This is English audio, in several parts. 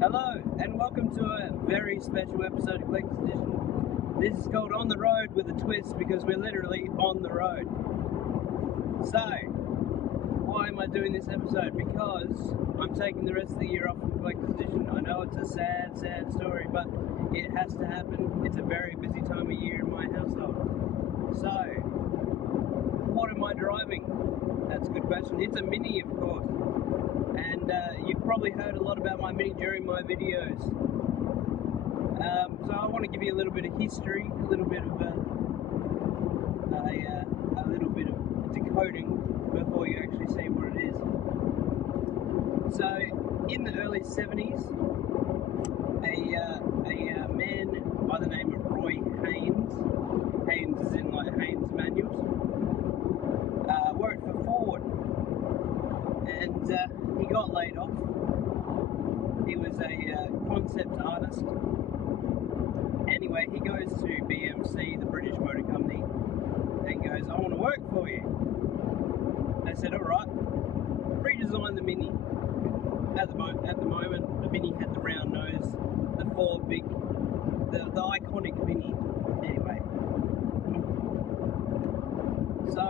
Hello, and welcome to a very special episode of Collector's Edition. This is called On the Road with a Twist because we're literally on the road. So, why am I doing this episode? Because I'm taking the rest of the year off from Collector's Edition. I know it's a sad story, but it has to happen. It's a very busy time of year in my household. So, what am I driving? That's a good question. It's a Mini, of course. And you've probably heard a lot about my Mini during my videos. So I want to give you a little bit of history, a little bit of decoding before you actually see what it is. So in the early 70s, a man by the name of Roy Haynes is in like Haynes Manuals, worked for Ford, and he got laid off. He was a concept artist. Anyway, he goes to BMC, the British Motor Company, and goes, "I want to work for you." They said, "All right, redesign the Mini." At the moment, the Mini had the round nose, the iconic Mini. Anyway, so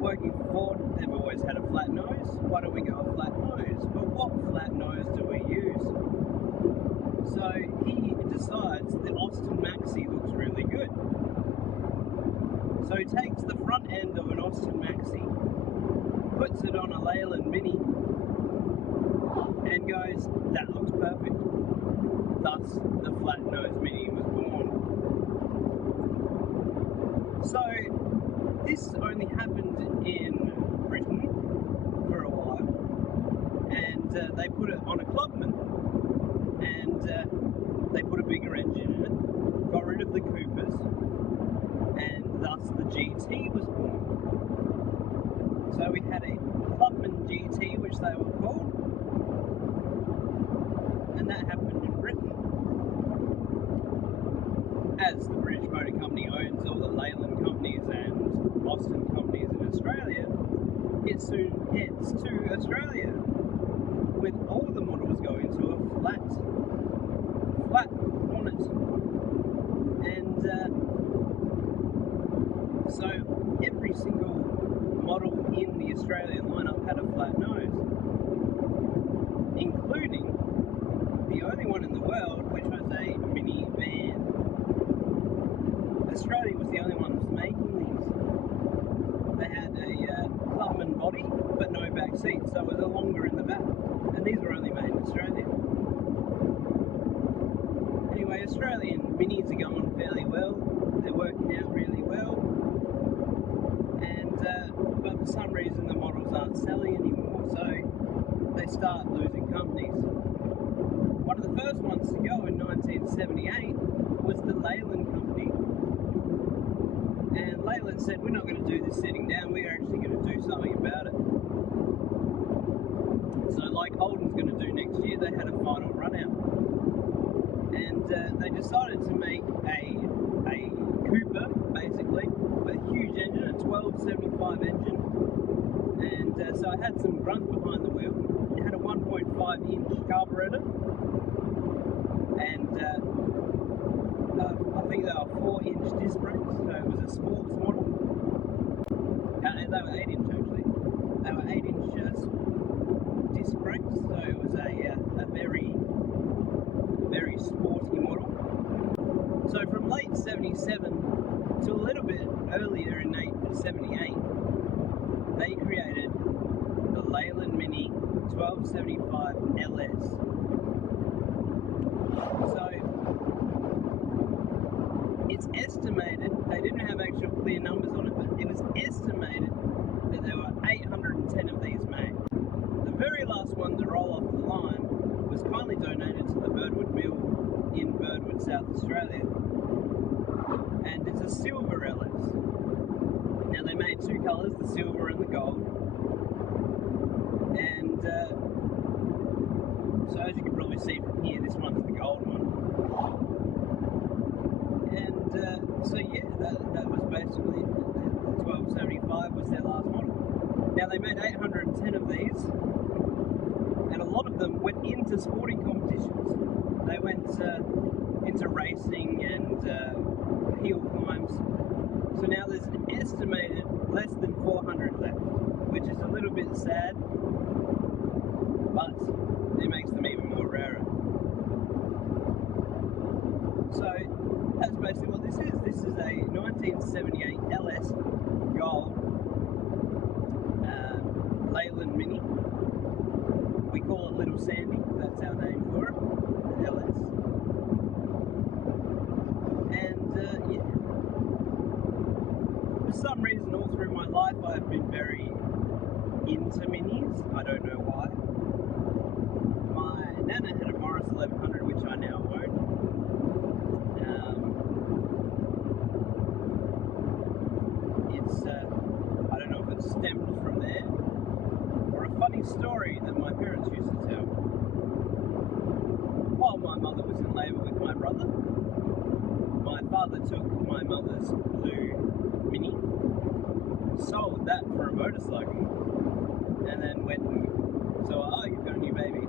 working for Ford, they've always had a flat nose. Why don't we go a flat nose? But what flat nose do we use? So he decides the Austin Maxi looks really good. So he takes the front end of an Austin Maxi, puts it on a Leyland Mini, and goes, "That looks perfect." Thus, the flat nose Mini was born. So this only happened in Britain for a while, and they put it on a Clubman, and they put a bigger engine in it, got rid of the Coopers, and thus the GT was born. So we had a Clubman GT, which they were called, and that happened in Britain. As the British Motor Company owns all the Leyland companies and Austin companies in Australia, it soon heads to Australia, with all the models going to a flat bonnet. And so every single model in the Australian lineup had a flat nose, including the only one in the world, which was a mini van. Australia was the only one that was making these. They had a Clubman body, but no back seats, so it was a longer in the back. And these were only made in Australia. Anyway, Australian Minis are going fairly well. They're working out really well. And but for some reason the models aren't selling anymore, so they start losing companies. One of the first ones to go in 1978 was the Leyland Company. And Leyland said, "We're not going to do this sitting down, we're actually going to do something about it." So like Holden's going to do next year, they had a final run out. And they decided to make a Cooper, basically, with a huge engine, a 1275 engine. And so it had some grunt behind the wheel. It had a 1.5-inch carburetor. And I think they were 4-inch disc brakes, so it was a sports model. They were 8-inch actually. They were 8-inch disc brakes, so it was a very sporty model. So from late 77 to a little bit earlier in 78, they created the Leyland Mini 1275 LS. So it's estimated, they didn't have actual clear numbers on it, but it was estimated that there were 810 of these made. The very last one to roll off the line was kindly donated to the Birdwood Mill in Birdwood, South Australia. And it's a silver LS. Now they made two colours, the silver and the gold. And so as you can probably see from here, this one's the gold one. And so yeah, that was basically the 1275 was their last model. Now they made 810 of these, and a lot of them went into sporting competitions. They went into racing and hill climbs. So now there's an estimated less than 400 left, which is a little bit sad, but it makes them even more rarer. So that's basically what this is. This is a 1978 LS Gold Leyland Mini. We call it Little Sandy, that's our name for it, the LS. And yeah, for some reason all through my life I've been very into minis. I don't know why. My nana had a Morris 1100, which I now own. I don't know if it stemmed from there or a funny story that my parents used to tell. While my mother was in labour with my brother, my father took my mother's blue Mini, sold that for a motorcycle, and then went and so, oh, you've got a new baby.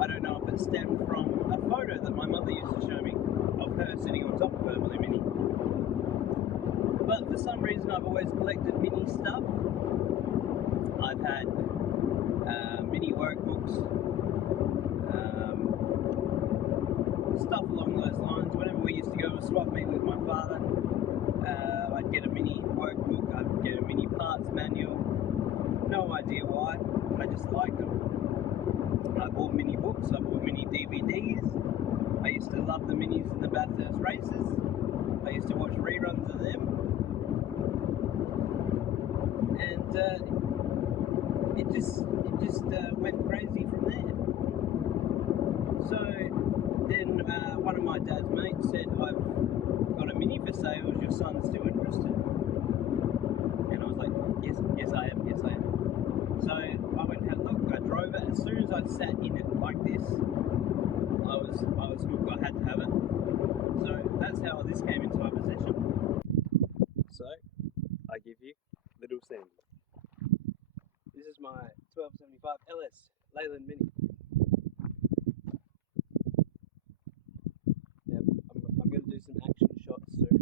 I don't know if it stemmed from a photo that my mother used to show me of her sitting on top of her blue Mini. But for some reason I've always collected mini stuff. I've had mini workbooks, stuff along those lines. Whenever we used to go to a swap meet with my father, I'd get a mini workbook, I'd get a mini parts manual. No idea why, I just liked them. I bought mini books, I bought mini DVDs. I used to love the minis in the Bathurst races. I used to watch reruns of them. And it just went crazy from there. So then one of my dad's mates said, I've got a Mini for sale, is your son still interested? And I was like, yes I am. So I went and had a look, I drove it. As soon as I sat in it like this, I was hooked, I had to have it. So that's how this came into my possession. So I give you Little Sandy. This is my 1275 LS Leyland Mini. Now I'm going to do some action shots soon.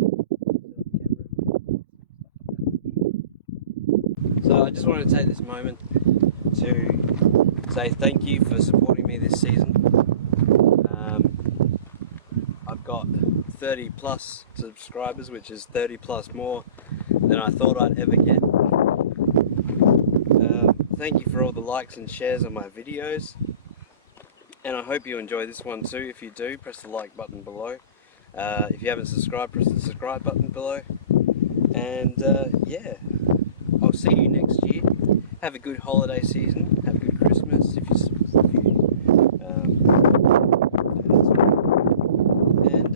So I just want to take this moment to say thank you for supporting me this season. I've got 30 plus subscribers, which is 30 plus more than I thought I'd ever get. Thank you for all the likes and shares on my videos, and I hope you enjoy this one too. If you do, press the like button below. If you haven't subscribed, press the subscribe button below. And yeah, I'll see you next year. Have a good holiday season, have a good Christmas and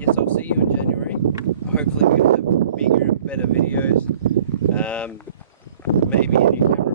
yes, I'll see you in January. Hopefully we're going to have bigger and better videos. Maybe a new camera